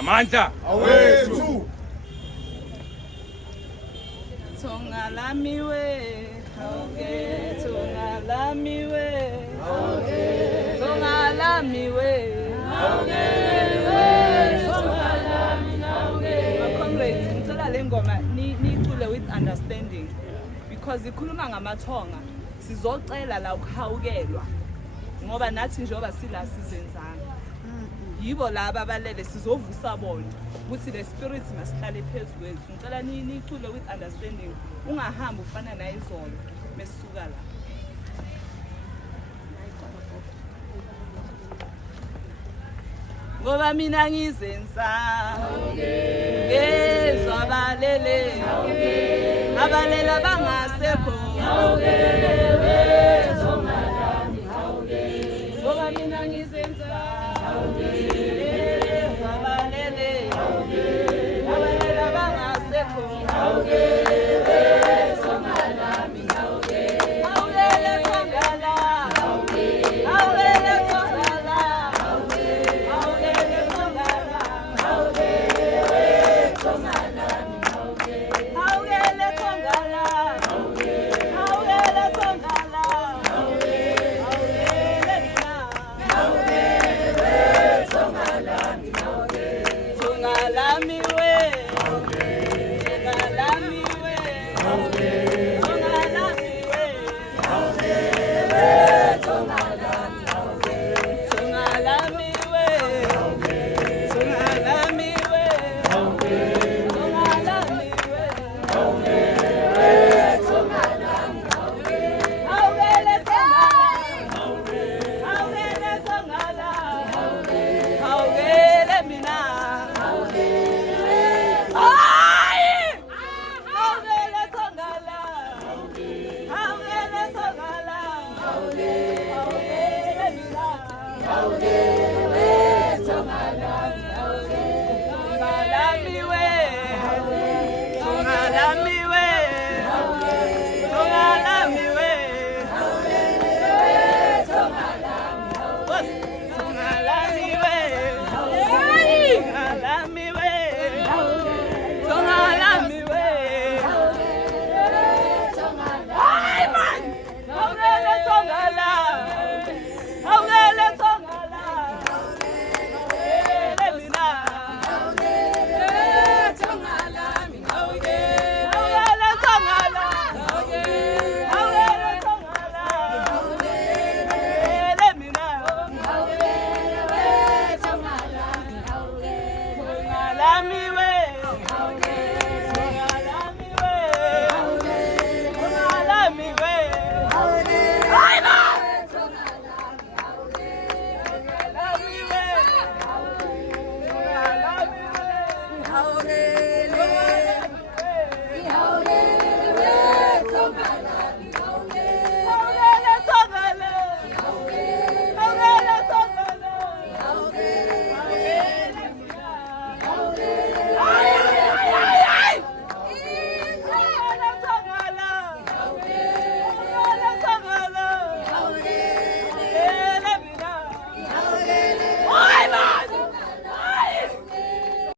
Amandla awethu. Thonga lami we, hauke, thonga lami we, hauke, thonga lami we, hauke, thonga lami, hauke. My comrades, ngicela le ngoma nicule with understanding because ikhuluma ngamathonga sizocela la ukuhawukelwa ngoba nathi njengoba sila sizenzanga yibo laba abalele sizovusa bona ukuthi le spirit masihlale phezu kwethu ngicela nicule with understanding ungahambi ufana nayizolo mesisuka la ngoba mina ngizenza ngezwa abalele abalela bangasekho ngoba mina ngizenza ngezwa abalele abalela bangasekho Lami